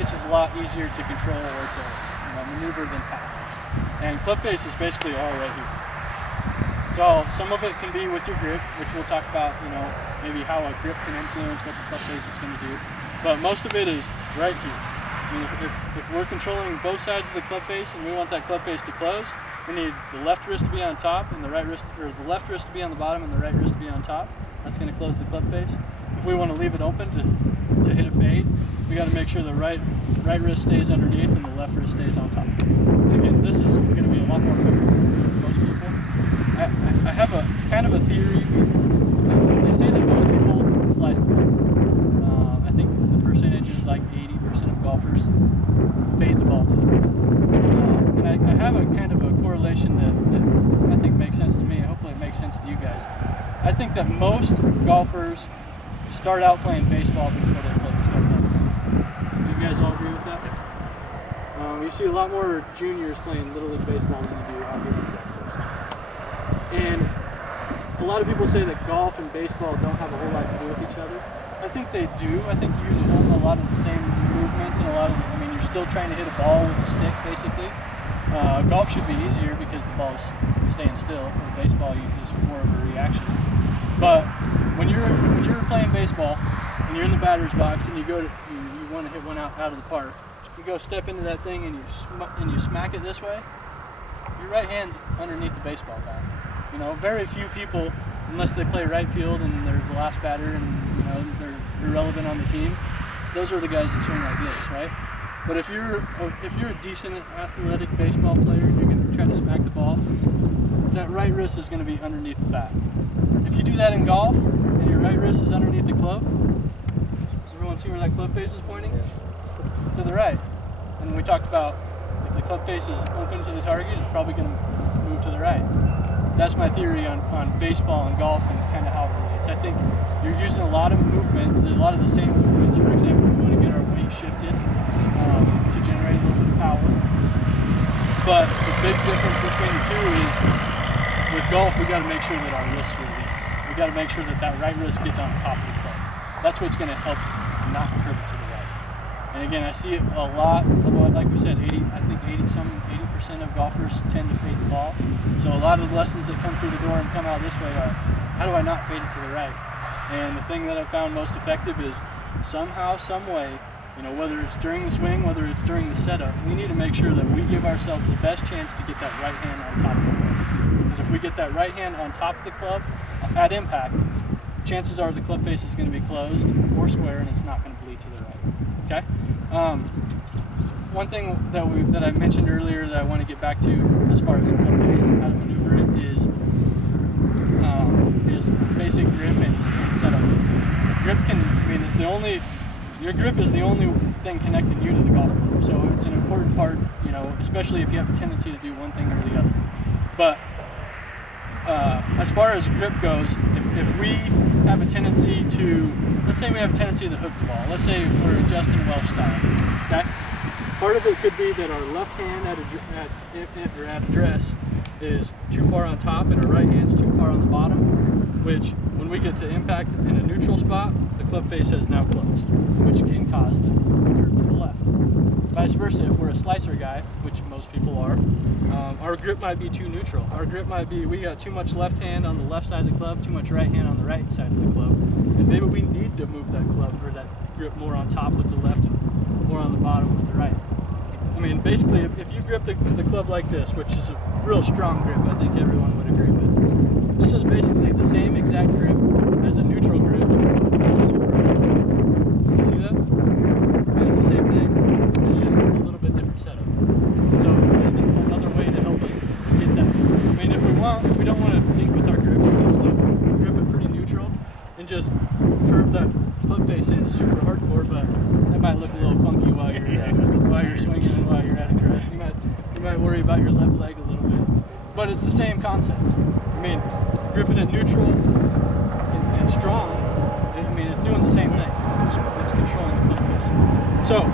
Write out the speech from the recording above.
This is a lot easier to control or to maneuver than path. And club face is basically all right here. So some of it can be with your grip, which we'll talk about, maybe how a grip can influence what the club face is going to do. But most of it is right here. I mean, if we're controlling both sides of the club face and we want that club face to close, we need the left wrist to be on top and the right wrist, or the left wrist to be on the bottom and the right wrist to be on top. That's going to close the club face. If we want to leave it open to hit a fade, we got to make sure the right wrist stays underneath and the left wrist stays on top. And again, this is going to be a lot more comfortable for most people. I have a kind of a theory. They say that most people slice the ball. I think the percentage is like 80% of golfers fade the ball to the ball. And I have a kind of a correlation that I think makes sense to me. Hopefully it makes sense to you guys. I think that most golfers start out playing baseball before they start playing golf. Do you guys all agree with that? You see a lot more juniors playing Little League Baseball than you do out here. And a lot of people say that golf and baseball don't have a whole lot to do with each other. I think they do. I think you use a lot of the same movements and you're still trying to hit a ball with a stick, basically. Golf should be easier because the ball's staying still. With baseball, it's more of a reaction. But when you're playing baseball and you're in the batter's box and you want to hit one out of the park, you go step into that thing and you smack it this way, your right hand's underneath the baseball bat. Very few people, unless they play right field and they're the last batter and they're irrelevant on the team, those are the guys that swing like this, right? But if you're a decent athletic baseball player and you're going to try to smack the ball, that right wrist is going to be underneath the bat. If you do that in golf and your right wrist is underneath the club, everyone see where that club face is pointing? To the right. And we talked about if the club face is open to the target, it's probably going to move to the right. That's my theory on baseball and golf and kind of how it relates. I think you're using a lot of movements, a lot of the same movements. For example, we want to get our weight shifted to generate a little bit of power. But the big difference between the two is with golf, we got to make sure that our wrists release. We got to make sure that right wrist gets on top of the club. That's what's going to help not curve it to the right. And again, I see it a lot. Like we said, 80% of golfers tend to fade the ball. So a lot of the lessons that come through the door and come out this way are, how do I not fade it to the right? And the thing that I've found most effective is somehow, some way, whether it's during the swing, whether it's during the setup, we need to make sure that we give ourselves the best chance to get that right hand on top of the club. Because if we get that right hand on top of the club at impact, chances are the club face is going to be closed or square and it's not going to bleed to the right. Okay? One thing that I mentioned earlier that I want to get back to as far as club face and how to maneuver it is basic grip and setup. Your grip is the only thing connecting you to the golf club. So it's an important part, especially if you have a tendency to do one thing or the other. But as far as grip goes, if we have a tendency to, let's say we have a tendency to hook the ball. Let's say we're a Justin Welsh style. Okay? Part of it could be that our left hand at address is too far on top and our right hand's too far on the bottom, which when we get to impact in a neutral spot, the club face has now closed, which can cause the curve to the left. Vice versa, if we're a slicer guy, which most people are, our grip might be too neutral. Our grip might be, we got too much left hand on the left side of the club, too much right hand on the right side of the club, and maybe we need to move that club or that grip more on top with the left and more on the bottom with the right. Basically, if you grip the club like this, which is a real strong grip, I think everyone would agree with. This is basically the same exact grip as a neutral grip. You see that? It's the same thing. It's just a little bit different setup. So just another way to help us get that. If we don't want to dink with our grip, we can still grip it pretty neutral and just curve that club face in super hardcore, but that might look a little funky while you're swinging and while you're at address. You might worry about your left leg a little bit, but it's the same concept. Gripping it neutral and strong, it's doing the same thing. It's controlling the club face. So